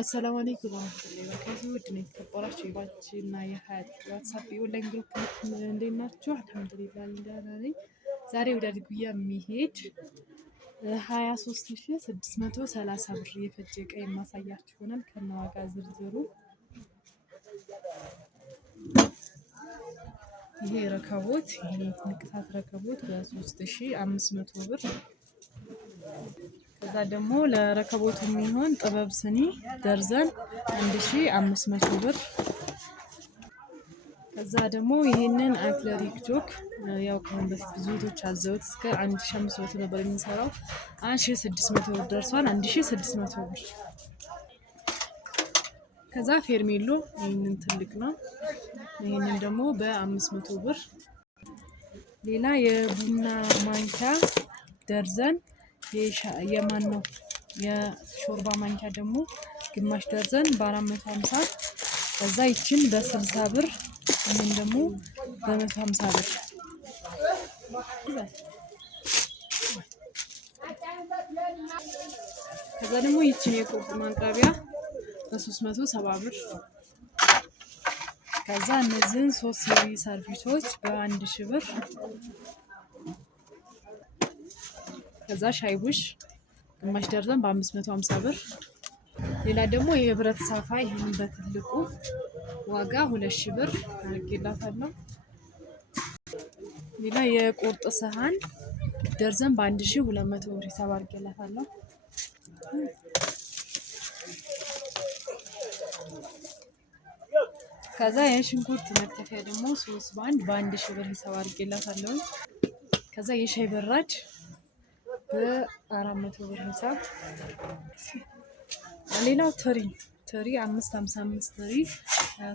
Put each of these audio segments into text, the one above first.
አሰላሙ አለይኩም ወራህመቱላሂ ወበረካቱህ። ውድ ነው የተከበራችሁ የባችና የሀያት ዋትስአፕ የኦንላይን ግሩፕ እንዴት ናችሁ? አልሐምዱሊላህ ደህና ነኝ። ዛሬ ወደ አድጉያ የሚሄድ 23630 ብር የፈጀ እቃ የማሳያችሁ ይሆናል ከነዋጋ ዝርዝሩ። ይሄ ረከቦት ንቅሳት ረከቦት በ3500 ብር። ከዛ ደግሞ ለረከቦቱ የሚሆን ጥበብ ስኒ ደርዘን 1500 ብር። ከዛ ደግሞ ይሄንን አክለሪክ ጆክ ያው ከአሁን በፊት ብዙ ቤቶች አዘውት እስከ 1500 ነበር የሚሰራው 1600 ብር ደርሷል። 1600 ብር። ከዛ ፌርሜሎ ይሄንን ትልቅ ነው። ይሄንን ደግሞ በ500 ብር። ሌላ የቡና ማንኪያ ደርዘን የማን ነው የሾርባ ማንኪያ ደግሞ ግማሽ ደርዘን በ450። ከዛ ይችን በ60 ብር። ይሄን ደግሞ በ150 ብር። ከዛ ደግሞ ይችን የቆብ ማንቃቢያ በ370 ብር። ከዛ እነዚህን 3 ሴሪ ሰርቪሶች በ1000 ብር። ከዛ ሻይ ቡሽ ግማሽ ደርዘን በ550 ብር። ሌላ ደግሞ የብረት ሳፋ ይሄን በትልቁ ዋጋ 2000 ብር አድርጌላታለሁ። ሌላ የቁርጥ ሰሃን ደርዘን በ1200 ብር ሂሳብ አድርጌላታለሁ። ከዛ የሽንኩርት መክተፊያ ደግሞ 3 ባንድ በ1000 ብር ሂሳብ አድርጌላታለሁ። ከዛ የሻይ በራድ በ400 ብር ሂሳብ። ሌላው ትሪ 555 ትሪ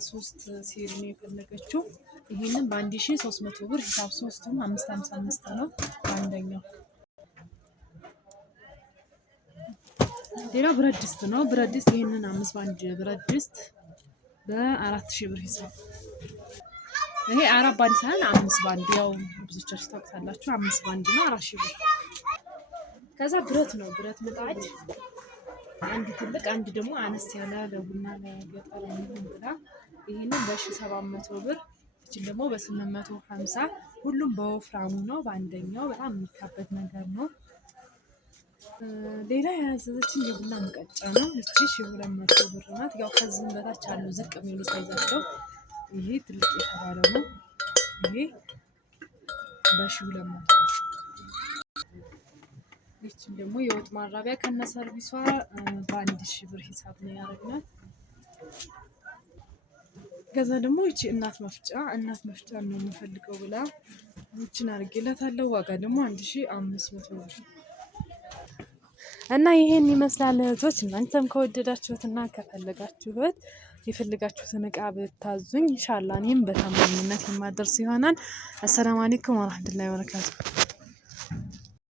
3 ሴሪ ነው የፈለገችው። ይሄንን በ1300 ብር ሂሳብ። ሶስቱም 555 ነው አንደኛው። ሌላው ብረት ድስት ነው። ብረት ድስት ይሄንን 5 ባንድ ብረት ድስት በ4000 ብር ሂሳብ። ይሄ 4 ባንድ ሳይሆን 5 ባንድ ያው ብዙዎቻችሁ ታውቃላችሁ 5 ባንድ ነው 4000 ብር። ከዛ ብረት ነው። ብረት ምጣድ አንድ ትልቅ አንድ ደግሞ አነስ ያለ ለቡና ለገጠር የሚሆን ብላ ይሄንን በ1700 ብር። እቺን ደግሞ በ850። ሁሉም በወፍራሙ ነው። በአንደኛው በጣም የሚካበድ ነገር ነው። ሌላ ያዘዘችን የቡና ሙቀጫ ነው። እቺ 1200 ብር ናት። ያው ከዚህም በታች አሉ ዝቅ የሚሉ ሳይዛቸው። ይሄ ትልቅ የተባለው ነው። ይሄ በ1200 ብር። ይቺን ደግሞ የወጥ ማራቢያ ከነ ሰርቪሷ በ1000 ብር ሂሳብ ነው ያደረግናት። ከዛ ደግሞ ይቺ እናት መፍጫ ነው የምፈልገው ብላ ይቺን አድርጌላታለሁ። ዋጋ ደግሞ 1500 ብር። እና ይሄን ይመስላል እህቶች። እናንተም ከወደዳችሁትና ከፈለጋችሁት የፈለጋችሁትን እቃ ብታዙኝ ኢንሻአላህ እኔም በታማኝነት የማደርስ ይሆናል። አሰላሙ አለይኩም ወራህመቱላሂ ወበረካቱ።